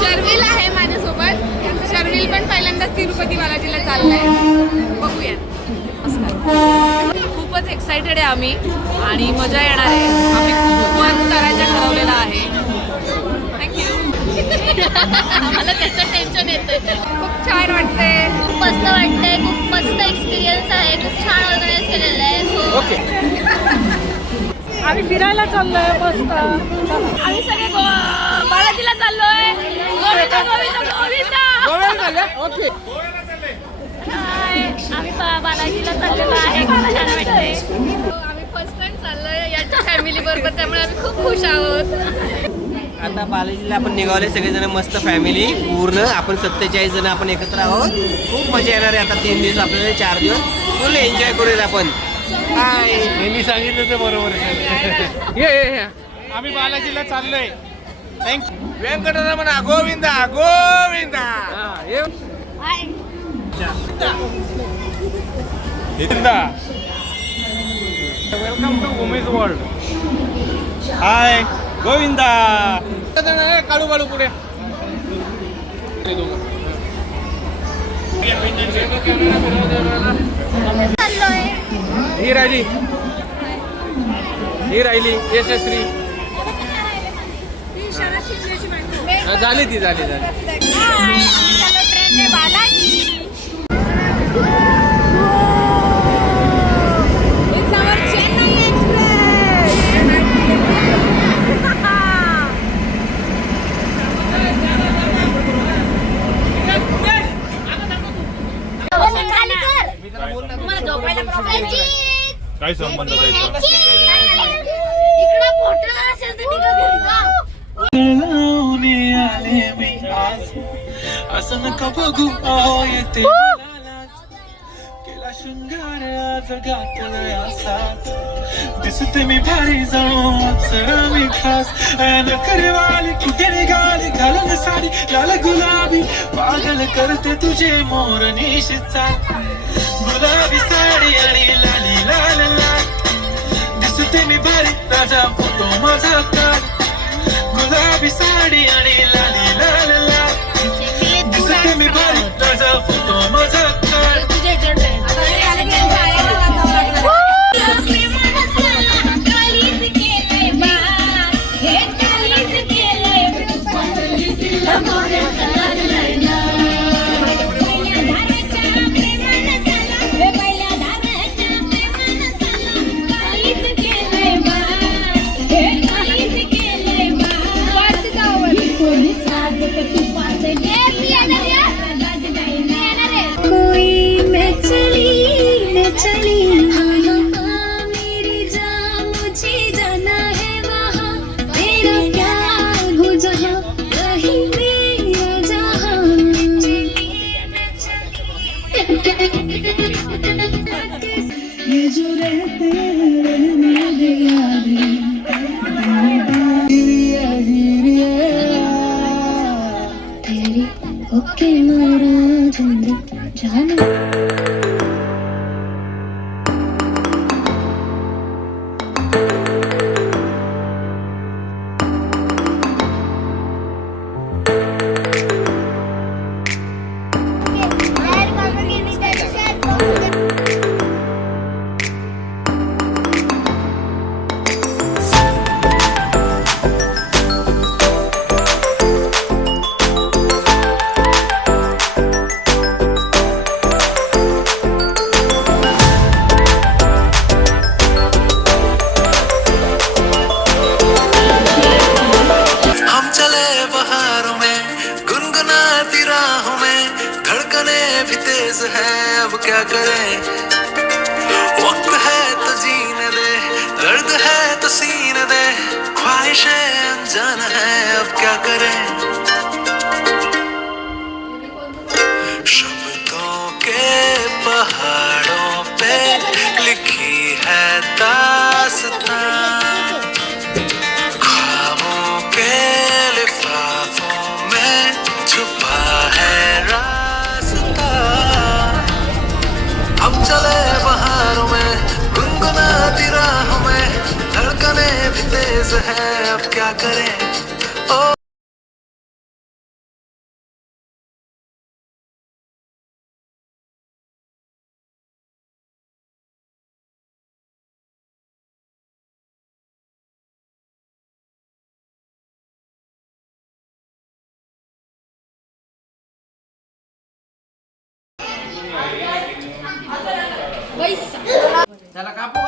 शर्विल आहे माझ्यासोबत. शर्विल पण पहिल्यांदाच तिरुपती बालाजीला चाललंय. बघूया. खूपच एक्साइटेड आहे आम्ही आणि मजा येणार आहे. आम्ही खूप वर्क करायचं ठरवलेलं आहे. थँक्यू. मला त्याचं टेन्शन येतंय. खूप छान वाटतंय. खूप मस्त वाटतंय. खूप मस्त एक्सपिरियन्स आहे. खूप छान ऑर्गनाईज केलेलं आहे. So okay. आम्ही फिरायला चाललोय मस्त. आम्ही सगळे बालाजीला चाललोय. गोविंदा गोविंदा गोविंदा. ओके. आम्ही बालाजीला चाललेलो आहे. खूप छान वाटतंय. आम्ही फर्स्ट टाइम चाललोय यांच्या फॅमिली बरोबर, त्यामुळे आम्ही खूप खुश आहोत. आता बालाजीला आपण निघाले सगळेजण मस्त फॅमिली पूर्ण. आपण 47 जण आपण एकत्र आहोत. खूप मजा येणार आहे. आता 3 दिवस आपल्याला 4 दिवस फुल एन्जॉय करूया आपण. हाय. यांनी सांगितलं ते बरोबर आहे. ये आम्ही बालाजीला चाललोय. Thank you. Venkataramana Govinda Govinda. Welcome to Umed world. Hi Govinda. काढू काढू पुढे. ही राहिली यशस्वी. झाली ती झाली. काय संबंध द्यायचा? असं नका बघू अहो येते केला शृंगार आज घातलाय असाच दिसते मी भारी जणू अप्सरा मी खास नखरेवाली कुठे निघाली घालून साडी लाल गुलाबी पागल करते तुझे मोर निशीचा गुलाबी साडी आणि लाली लाल लाल दिसते मी भारी ताजा फोटो माझा काढ गुलाबी साडी आणि लाली लाल लाल दिसते मी भारी ताजा फोटो माझा काढ ओके मारा चंद्र जाना है अब क्या करें वक्त है तो जीने दे दर्द है तो सीने दे ख्वाहिशें अनजान है अब क्या करें शब्दों के पहाड़ों पे लिखी है दास्तां ख्वाबों के लिफाफों में छुपा है हम चले बहारों में गुनगुनाती राहों में धड़कने भी तेज है अब क्या करें ओ चला कापू